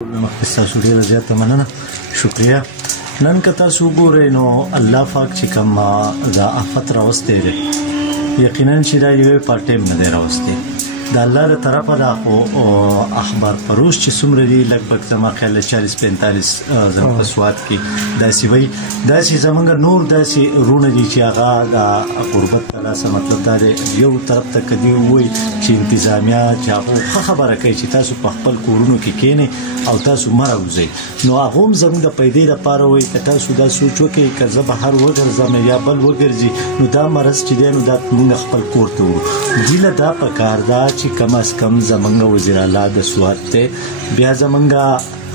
تاسو ډیره زیاته مننه شکریه. نن که تاسو وګورئ نو الله پاک چې کوم دا آفت راوستی دی یقینا چې دا یو پارت ټایم نه دی راوستی د الله له طرفه دا خو اخبار فروش چې څومره دي لږ زما خیال 40-45 زموږ په سوات کې داسې وایي داسې زموږ نور داسې رونه دي چې هغه د غربت په لاسه مطلب دا دی یو طرف ته که دوی ووایي چې انتظامیه چې هغه ښه خبره کوي چې تاسو په خپل کورونو کې کښېنئ او تاسو مه راوځئ نو هغه هم زموږ د پیدې لپاره وایي که تاسو دا سوچ وکړئ که زه بهر وګرځم یا بل وګرځي نو دا مرض چې دی نو دا موږ خپل کور ته وړو. دوی له دا پکار ده چې کم از کم زمونږ وزیر اعلی د سوات دی بیا زمونږ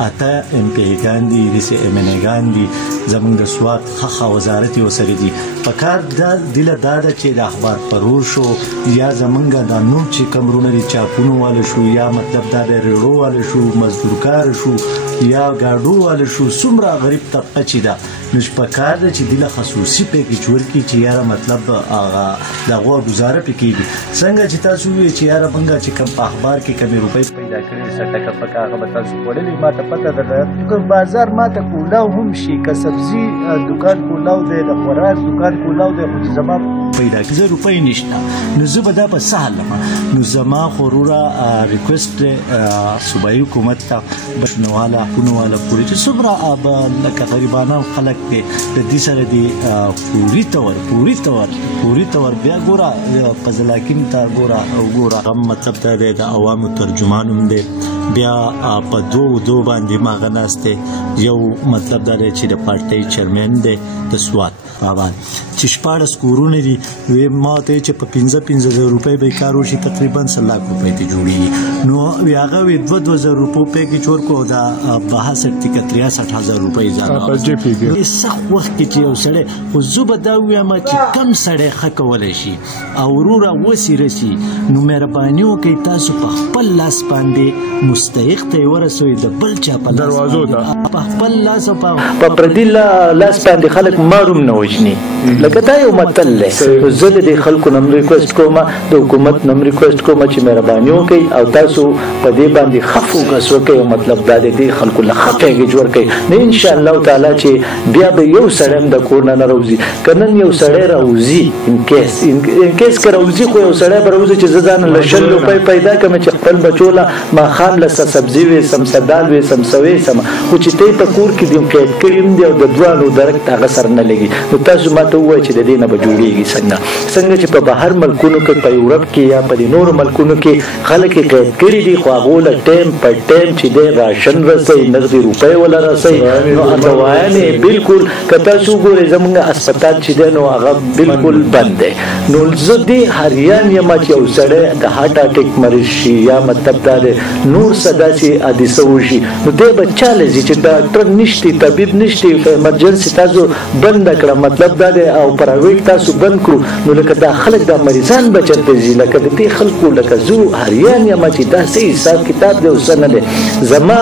اته ام پی ګان دي داسې ام ان ګان دي زمونږ د سوات ښه وزارت یې ورسره دي پکار دي له دا ده چې د اخبار فروش شو یا زمونږ د نور چې کوم رونه دي چاپونو واله شو یا مطلب دا د ریړو واله شو مزدورکار شو یا ګاډو واله شو څومره غریب طبقه چې ده نو پکار ده چې دله خصوصي پیکیج ورکړي چې یاره مطلب هغه د هغو ګزاره پې کېږي څنګه چې تاسو ووایئ چې یاره موږ چې کوم په اخبار کې کمې روپۍ پیدا کړې 100 ټکه پکه هغه به تاسو خوړلې ما ته پته ده که بازار ما ته کولاو هم شي که سبزي دکان کولاو دی د خوراک دکان کولاو دی خو چې زما پیدا کړي زه روپۍ نشته نو زه به دا په سهل لمه نو زما خو وروره ریکویسټ دی صوبایي حکومت ته بشنواله حکونواله پورې چې څومره لکه غریبانه خلک دی د دې سره دی پوري تور بیا ګوره فضلاکین ته ګوره هم مطلب دا دی د عوامو ترجمان هم دی بیا په دو باندې ماغه ناست دی یو مطلب دا دی چې د پارټۍ چیرمن دی د سوات بابا چې 14 کورونه دي وی ما ته چې په 15,000 روپۍ به کار وشي تقریبا 100 لک روپۍ ته جوړي نو هغه وی 2,000 روپۍ پیکیج ورکو دا 62,000 روپۍ ځان په سخت وخت کې چې یو سړی خو زه به دا ووایم چې کم سړی ښه کولی شي او وروره وسې رسي نو مهرباني وکړئ تاسو په خپل لاس باندې مستحق ته یې ورسوئ د بل چا په لاس باندې په خپل لاس او په پردي لاس باندې خلک ماروم نه وژني لکه دا یو متل دی زه د دې خلکو نم ریکویسټ کوم د حکومت نم ریکویسټ کوم چې مهرباني وکړئ او تاسو په دې باندې ښه فوکس وکړئ مطلب دا د دې خلکو له ښه پیکیج ورکړئ نو انشاءالله تعالی چې بیا به یو سړی هم د کور نه راوځي که نن یو سړی راوځي انکیس که راوځي خو یو سړی به راوځي چې زه ځان له 100 روپۍ پیدا کړم چې خپل بچو له ماښام له سبزي ویسم دال ویسم څه ویسم خو چې ته یې په کور کې دې قید کړي هم دي او د دوانو درک هغه سره نه لګي نو تاسو ما ته ووایئ چې د دې نه به جوړېږي څنګه چې په بهر ملکونو کې په یورپ کې یا په دې نورو ملکونو کې خلک یې قید کړي دي خو هغو له ټایم پر ټایم چې دی راشن رسوي نغدي روپۍ وله رسوي نو دوايانې بالکل که تاسو وګورئ زموږ اسپتال چې دی نو هغه بالکل بند دی نو زه دې حریان یم چې یو سړی د هارټ اټیک مریض شي یا مطلب دا دی نور څه داسې حادثه وشي نو دی به چاله ځي چې ډاکټر نشته طبیب نشته ایمرجنسي تاسو بنده کړه مطلب دا دی او پرایویټ تاسو بند کړو نو لکه دا خلک دا مریضان به چېرته ځي لکه د دې خلکو لکه زه حریان یم چې دا څه حساب کتاب دی او څه نه دی زما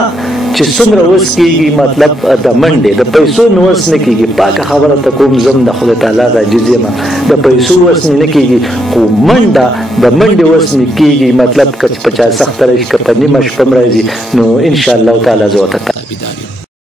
چې څومره وس کېږي مطلب د منډې د پیسو نه وس نه کېږي پاکه خبره ته کوم زم د خدای تعالی عاجز یم د پیسو وس نه کېږي خو منډه د منډې وس نه کېږي مطلب که په چا سخته راشي که په نیمه شپه هم راځي نو انشاءالله تعالی زه ورته تابعدار یم